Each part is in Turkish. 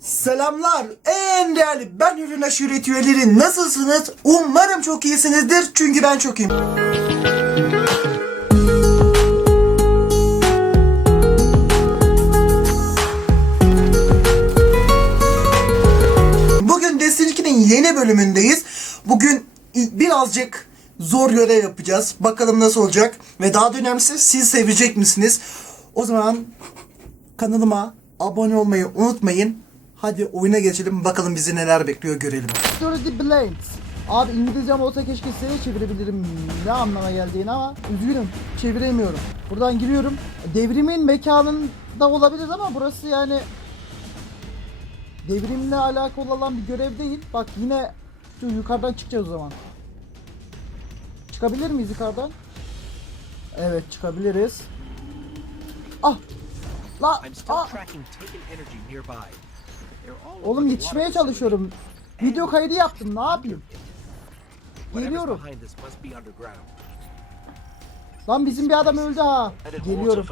Selamlar en değerli ben Ürün Aşiret üyeleri nasılsınız? Umarım çok iyisinizdir çünkü ben çok iyiyim. Bugün Destiny 2'nin yeni bölümündeyiz. Bugün birazcık zor görev yapacağız. Bakalım nasıl olacak. Ve daha da önemlisi siz sevecek misiniz? O zaman kanalıma abone olmayı unutmayın. Hadi oyuna geçelim bakalım bizi neler bekliyor görelim. The Blades. Abi İngilizcem olsa keşke S'ye çevirebilirim ne anlama geldiğini ama üzgünüm çeviremiyorum. Buradan giriyorum. Devrimin mekanında olabilir ama burası yani devrimle alakalı olan bir görev değil. Bak yine şu yukarıdan çıkacağız o zaman. Çıkabilir miyiz yukarıdan? Evet çıkabiliriz. Ah! La! Ah! Oğlum yetişmeye çalışıyorum. Video kaydı yaptım ne yapayım? Geliyorum. Lan bizim bir adam öldü ha. Geliyorum.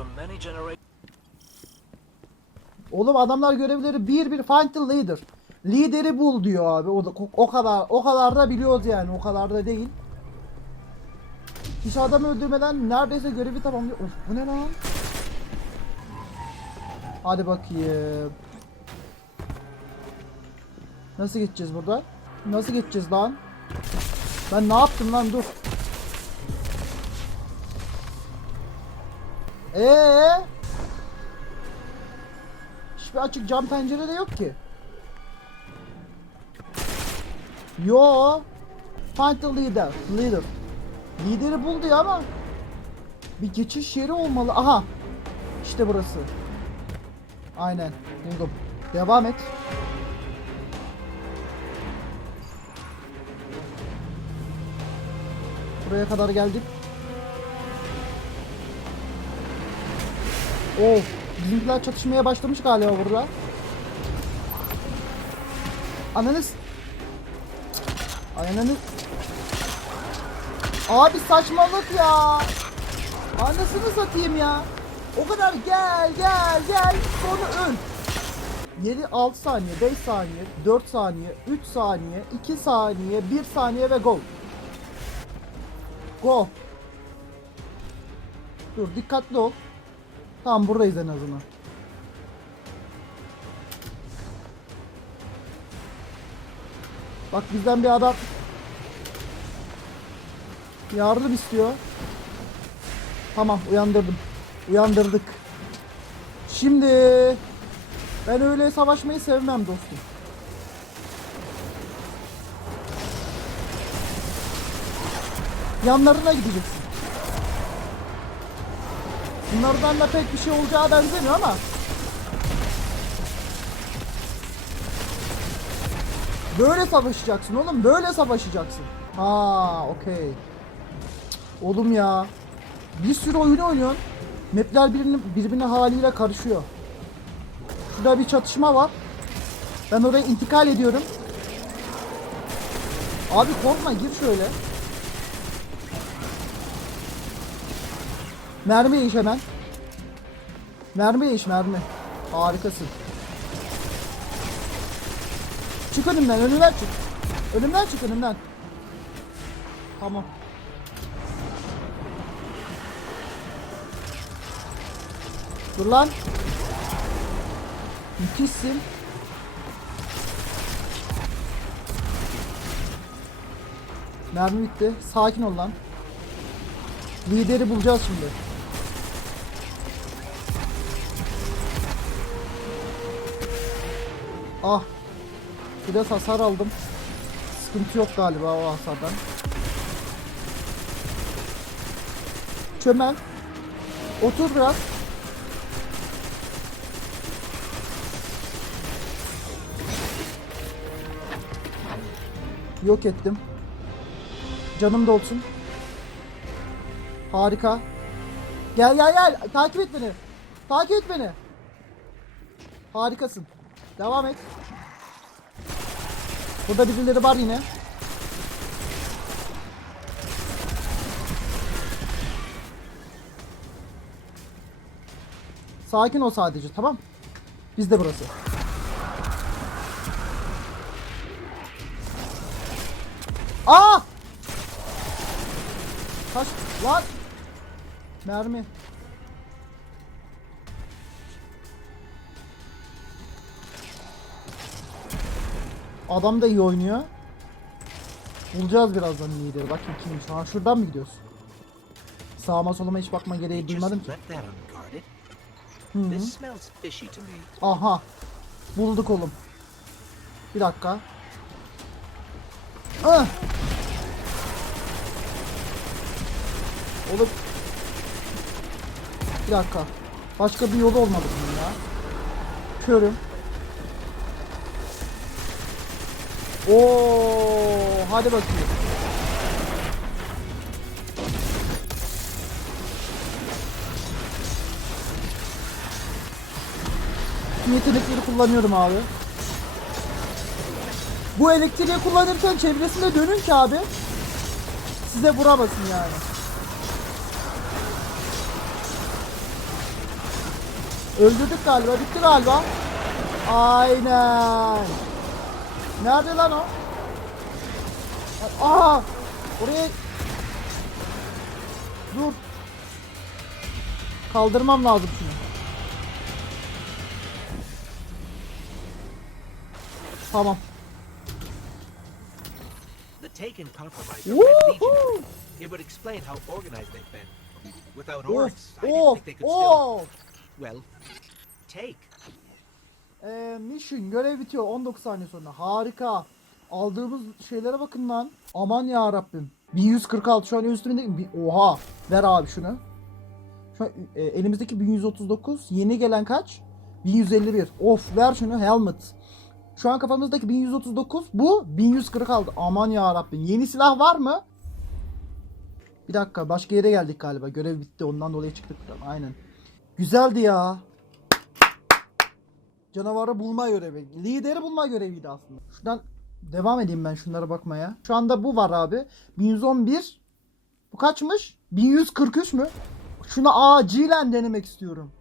Oğlum adamlar görevleri bir bir find the leader. Lideri bul diyor abi. O, da, o kadar o kadar da biliyoruz yani. O kadar da değil. Hiç adam öldürmeden neredeyse görevi tamamlıyor. Of bu ne lan? Hadi bakayım. Nasıl geçeceğiz burada? Nasıl geçeceğiz lan? Ben ne yaptım lan dur. Ee? Hiçbir açık cam pencere de yok ki. Yo. Find the leader. Leader. Lideri bul diyor ama bir geçiş yeri olmalı. Aha. İşte burası. Aynen. Buldum. Devam et. Buraya kadar geldik. Of. Bizimkiler çatışmaya başlamış galiba burada. Ananız. Ananız. Abi saçmalık ya. Anasını satayım ya. O kadar gel gel gel sonra öl. 7 6 saniye, 5 saniye, 4 saniye, 3 saniye, 2 saniye, 1 saniye ve gol. Go. Dur dikkatli ol. Tamam buradayız en azından. Bak bizden bir adam yardım istiyor. Tamam uyandırdım. Uyandırdık. Şimdi ben öyle savaşmayı sevmem dostum. Yanlarına gideceksin. Bunlardan da pek bir şey olacağı benzemiyor ama. Böyle savaşacaksın oğlum. Böyle savaşacaksın. Ha, okey. Oğlum ya. Bir sürü oyun oynuyorsun. Mapler birbirine, birbirine haliyle karışıyor. Şurada bir çatışma var. Ben oraya intikal ediyorum. Abi korkma gir şöyle. Mermi iş hemen. Mermi iş mermi. Harikasın. Çık önümden önümden çık. Önümden çık önümden. Tamam. Dur lan. Müthişsin. Mermi bitti. Sakin ol lan. Lideri bulacağız şimdi. Ah. Biraz hasar aldım. Sıkıntı yok galiba o hasardan. Çömel. Otur biraz. Yok ettim. Canım dolsun. Harika. Gel gel gel. Takip et beni. Takip et beni. Harikasın. Devam et. Burada birileri var yine. Sakin ol sadece tamam. Biz de burası. Aa! Kaç lan? Mermi. Adam da iyi oynuyor. Bulacağız birazdan lideri. Bakayım kimmiş. Ha şuradan mı gidiyorsun? Sağıma soluma hiç bakma gereği duymadım ki. Hı hı. Aha. Bulduk oğlum. Bir dakika. Ah. Oğlum. Bir dakika. Başka bir yolu olmadı bunun ya. Körüm. Oo, hadi bakayım. Tüm yetenekleri kullanıyorum abi. Bu elektriği kullanırken çevresinde dönün ki abi. Size vuramasın yani. Öldürdük galiba, bitti galiba. Aynen. Nerede lan o? Aa! Oraya... Dur. Kaldırmam lazım şunu. Tamam. The! It would explain how organized they've been. Without orcs, I didn't of, think they could still. of. Well, take. Ee, mission görev bitiyor 19 saniye sonra. Harika. Aldığımız şeylere bakın lan. Aman ya Rabbim. 1146 şu an üstümde oha. Ver abi şunu. Şu an e, elimizdeki 1139. Yeni gelen kaç? 1151. Of ver şunu helmet. Şu an kafamızdaki 1139. Bu 1146. Aman ya Rabbim. Yeni silah var mı? Bir dakika başka yere geldik galiba. Görev bitti ondan dolayı çıktık buradan. Aynen. Güzeldi ya. Canavarı bulma görevi. Lideri bulma göreviydi aslında. Şuradan devam edeyim ben şunlara bakmaya. Şu anda bu var abi. 1111. Bu kaçmış? 1143 mü? Şunu acilen denemek istiyorum.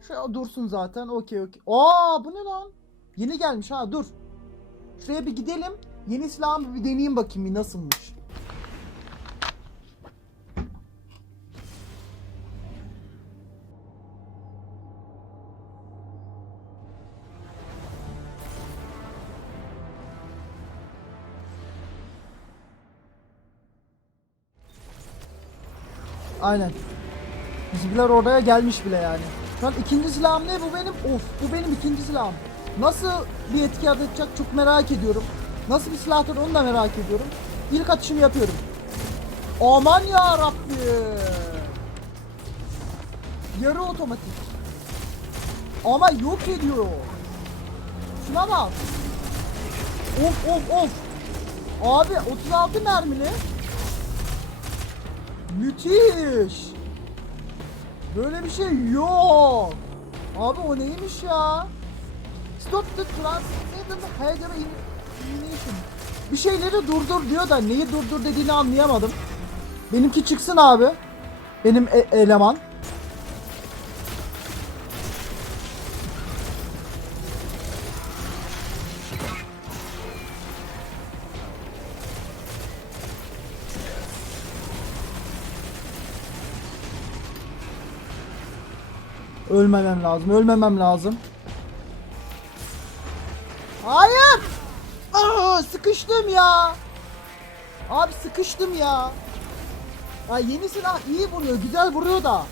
Şu dursun zaten. Okey okey. Aa bu ne lan? Yeni gelmiş ha dur. Şuraya bir gidelim. Yeni silahımı bir deneyeyim bakayım bir nasılmış. Aynen. Bizimkiler oraya gelmiş bile yani. Şu ikinci silahım ne? Bu benim. Of bu benim ikinci silahım. Nasıl bir etki yaratacak çok merak ediyorum. Nasıl bir silahtır onu da merak ediyorum. İlk atışımı yapıyorum. Aman ya Rabbi. Yarı otomatik. Ama yok ediyor. Şuna bak. Of of of. Abi 36 mermili. Müthiş. Böyle bir şey yok. Abi o neymiş ya? Stop the transcendent header animation. Bir şeyleri durdur diyor da neyi durdur dediğini anlayamadım. Benimki çıksın abi. Benim e- eleman. Ölmemem lazım. Ölmemem lazım. Hayır! Aa, sıkıştım ya. Abi sıkıştım ya. Ya yeni silah iyi vuruyor, güzel vuruyor da.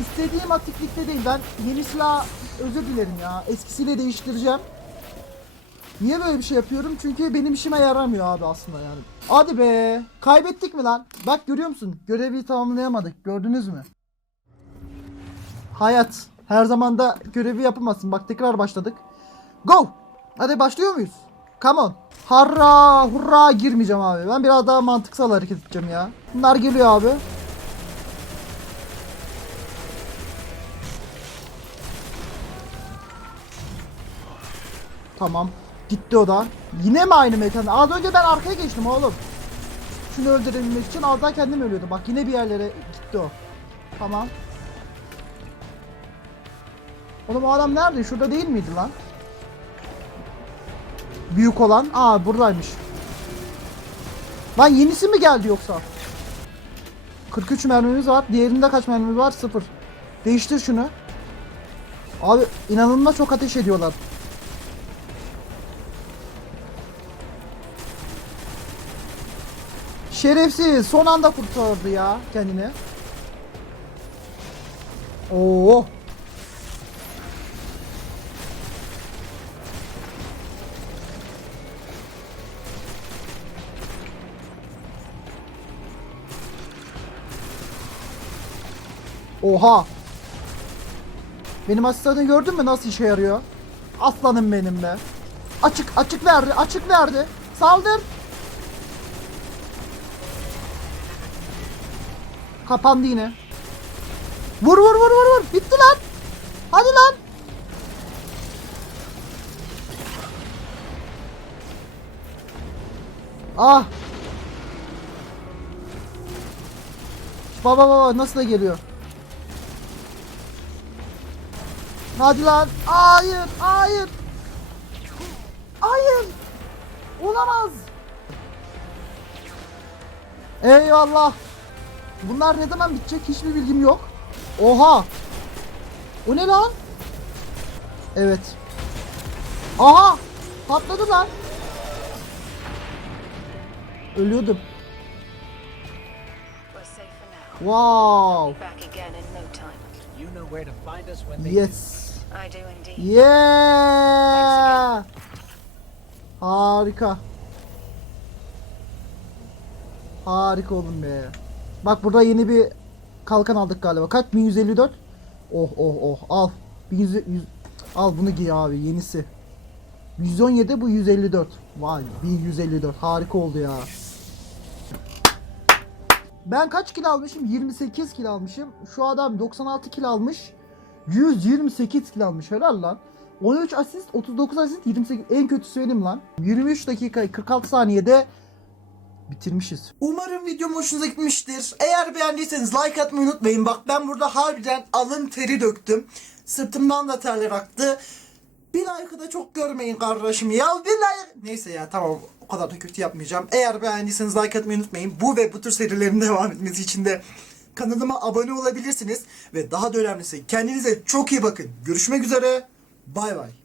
İstediğim aktiflikte değil. Ben yeni silah özür dilerim ya. Eskisiyle değiştireceğim. Niye böyle bir şey yapıyorum? Çünkü benim işime yaramıyor abi aslında yani. Hadi be. Kaybettik mi lan? Bak görüyor musun? Görevi tamamlayamadık. Gördünüz mü? Hayat. Her zaman da görevi yapamazsın. Bak tekrar başladık. Go. Hadi başlıyor muyuz? Come on. Harra hurra girmeyeceğim abi. Ben biraz daha mantıksal hareket edeceğim ya. Bunlar geliyor abi. Tamam. Gitti o da. Yine mi aynı mekan? Az önce ben arkaya geçtim oğlum. Şunu öldürebilmek için az daha kendim ölüyordum. Bak yine bir yerlere gitti o. Tamam. Oğlum o adam nerede? Şurada değil miydi lan? Büyük olan. Aa buradaymış. Lan yenisi mi geldi yoksa? 43 mermimiz var. Diğerinde kaç mermimiz var? 0. Değiştir şunu. Abi inanılmaz çok ateş ediyorlar. Şerefsiz son anda kurtardı ya kendini. Oo. Oha. Benim asistanı gördün mü nasıl işe yarıyor? Aslanım benim be. Açık açık verdi açık verdi. Saldır. Kapandı yine. Vur vur vur vur vur. Bitti lan. Hadi lan. Ah. Baba baba nasıl da geliyor. Hadi lan. Hayır, hayır. Hayır. Olamaz. Eyvallah. Bunlar ne zaman bitecek hiçbir bilgim yok. Oha. O ne lan? Evet. Aha. Patladı lan. Ölüyordum. Wow. Yes. I do indeed. Yeah. Harika. Harika oğlum be. Bak burada yeni bir kalkan aldık galiba. Kaç? 1154. Oh oh oh al. 1100, 100 al bunu giy abi yenisi. 117 bu 154. Vay 1154 harika oldu ya. Ben kaç kilo almışım? 28 kilo almışım. Şu adam 96 kilo almış. 128 kilo almış helal lan. 13 asist, 39 asist, 28 en kötüsü benim lan. 23 dakika 46 saniyede bitirmişiz. Umarım videom hoşunuza gitmiştir. Eğer beğendiyseniz like atmayı unutmayın. Bak ben burada harbiden alın teri döktüm. Sırtımdan da terler aktı. Bir like'ı da çok görmeyin kardeşim ya. Bir like... Neyse ya tamam o kadar da kötü yapmayacağım. Eğer beğendiyseniz like atmayı unutmayın. Bu ve bu tür serilerin devam etmesi için de kanalıma abone olabilirsiniz. Ve daha da önemlisi kendinize çok iyi bakın. Görüşmek üzere. Bay bay.